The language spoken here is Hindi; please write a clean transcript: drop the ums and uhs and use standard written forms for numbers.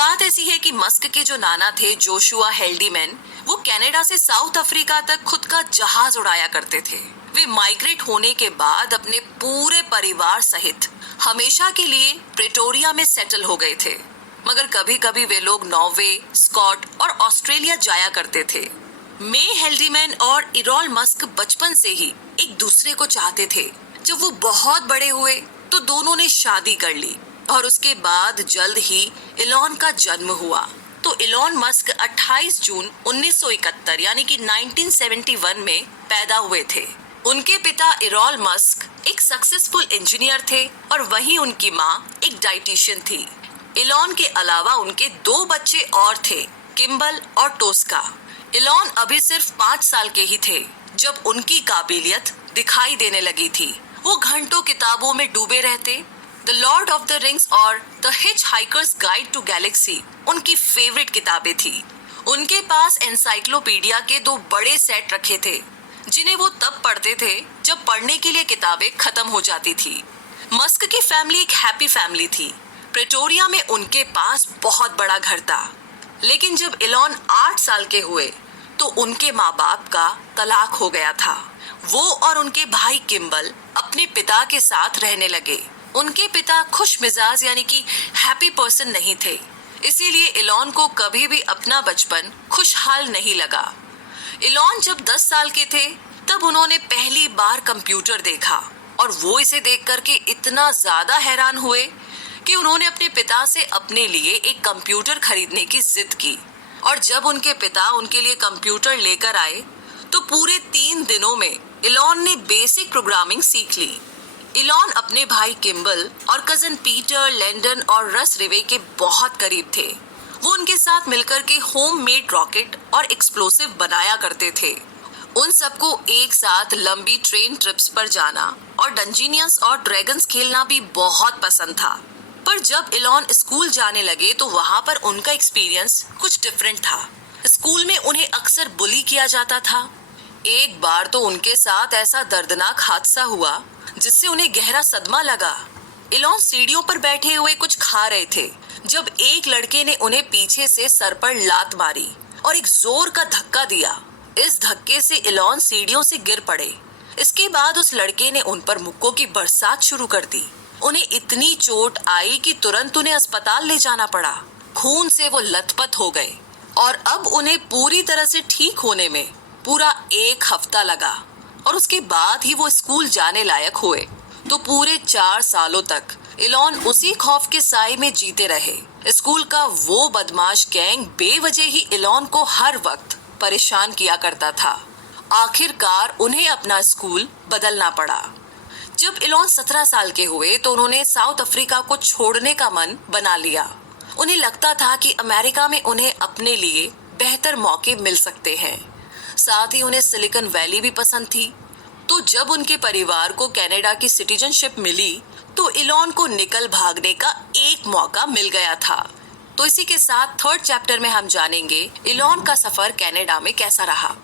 बात ऐसी है कि मस्क के जो नाना थे जोशुआ हेल्डीमैन, वो कनाडा से साउथ अफ्रीका तक खुद का जहाज उड़ाया करते थे। वे माइग्रेट होने के बाद अपने पूरे परिवार सहित हमेशा के लिए प्रेटोरिया में सेटल हो गए थे। मगर कभी कभी वे लोग नॉर्वे, स्कॉट और ऑस्ट्रेलिया जाया करते थे। मे हेल्डीमैन और इरॉल मस्क बचपन से ही एक दूसरे को चाहते थे। जब वो बहुत बड़े हुए तो दोनों ने शादी कर ली और उसके बाद जल्द ही इलॉन का जन्म हुआ। तो इलॉन मस्क 28 जून 1971 यानी कि 1971 में पैदा हुए थे। उनके पिता इरॉल मस्क एक सक्सेसफुल इंजीनियर थे और वहीं उनकी माँ एक डाइटिशियन थी। इलॉन के अलावा उनके 2 बच्चे और थे, किम्बल और टोस्का। इलॉन अभी सिर्फ 5 साल के ही थे जब उनकी काबिलियत दिखाई देने लगी थी। वो घंटों किताबों में डूबे रहते। The Lord of the Rings और The Hitchhiker's Guide to Galaxy उनकी फेवरेट किताबें थी। उनके पास एनसाइक्लोपीडिया के 2 बड़े सेट रखे थे, जिन्हें वो तब पढ़ते थे जब पढ़ने के लिए किताबें खत्म हो जाती थी। मस्क की फैमिली एक हैप्पी फैमिली थी। प्रेटोरिया में उनके पास बहुत बड़ा घर था। लेकिन जब इलॉन 8 साल के हुए तो उनके माँ बाप का तलाक हो गया था। वो और उनके भाई किम्बल अपने पिता के साथ रहने लगे। उनके पिता खुश मिजाज यानी कि हैप्पी पर्सन नहीं थे, इसीलिए इलॉन को कभी भी अपना बचपन खुशहाल नहीं लगा। इलॉन जब 10 साल के थे तब उन्होंने पहली बार कंप्यूटर देखा और वो इसे देख करके इतना ज्यादा हैरान हुए कि उन्होंने अपने पिता से अपने लिए एक कंप्यूटर खरीदने की जिद की। और जब उनके पिता उनके लिए कंप्यूटर लेकर आए तो पूरे 3 दिनों में इलॉन ने बेसिक प्रोग्रामिंग सीख ली। इलॉन अपने भाई किम्बल और कजन पीटर, लैंडन और रस रिवे के बहुत करीब थे। वो उनके साथ मिलकर के होममेड रॉकेट और एक्सप्लोसिव बनाया करते थे। उन सबको एक साथ लंबी ट्रेन ट्रिप्स पर जाना और डंजीनियंस और ड्रैगन्स खेलना भी बहुत पसंद था। पर जब इलॉन स्कूल जाने लगे तो वहाँ पर उनका एक्सपीरियंस कुछ डिफरेंट था। स्कूल में उन्हें अक्सर बुली किया जाता था। एक बार तो उनके साथ ऐसा दर्दनाक हादसा हुआ जिससे उन्हें गहरा सदमा लगा। इलॉन सीढ़ियों पर बैठे हुए कुछ खा रहे थे जब एक लड़के ने उन्हें पीछे से सर पर लात मारी और एक जोर का धक्का दिया। इस धक्के से इलॉन सीढ़ियों से गिर पड़े। इसके बाद उस लड़के ने उन पर मुक्कों की बरसात शुरू कर दी। उन्हें इतनी चोट आई कि तुरंत उन्हें अस्पताल ले जाना पड़ा। खून से वो लथपथ हो गए और अब उन्हें पूरी तरह से ठीक होने में पूरा 1 हफ्ता लगा और उसके बाद ही वो स्कूल जाने लायक हुए। तो पूरे 4 सालों तक इलॉन उसी खौफ के साए में जीते रहे। स्कूल का वो बदमाश गैंग बेवजह ही इलॉन को हर वक्त परेशान किया करता था। आखिरकार उन्हें अपना स्कूल बदलना पड़ा। जब इलॉन 17 साल के हुए तो उन्होंने साउथ अफ्रीका को छोड़ने का मन बना लिया। उन्हें लगता था कि अमेरिका में उन्हें अपने लिए बेहतर मौके मिल सकते हैं। साथ ही उन्हें सिलिकॉन वैली भी पसंद थी। तो जब उनके परिवार को कनाडा की सिटीजनशिप मिली तो इलॉन को निकल भागने का एक मौका मिल गया था। तो इसी के साथ 3rd चैप्टर में हम जानेंगे इलॉन का सफर कनाडा में कैसा रहा।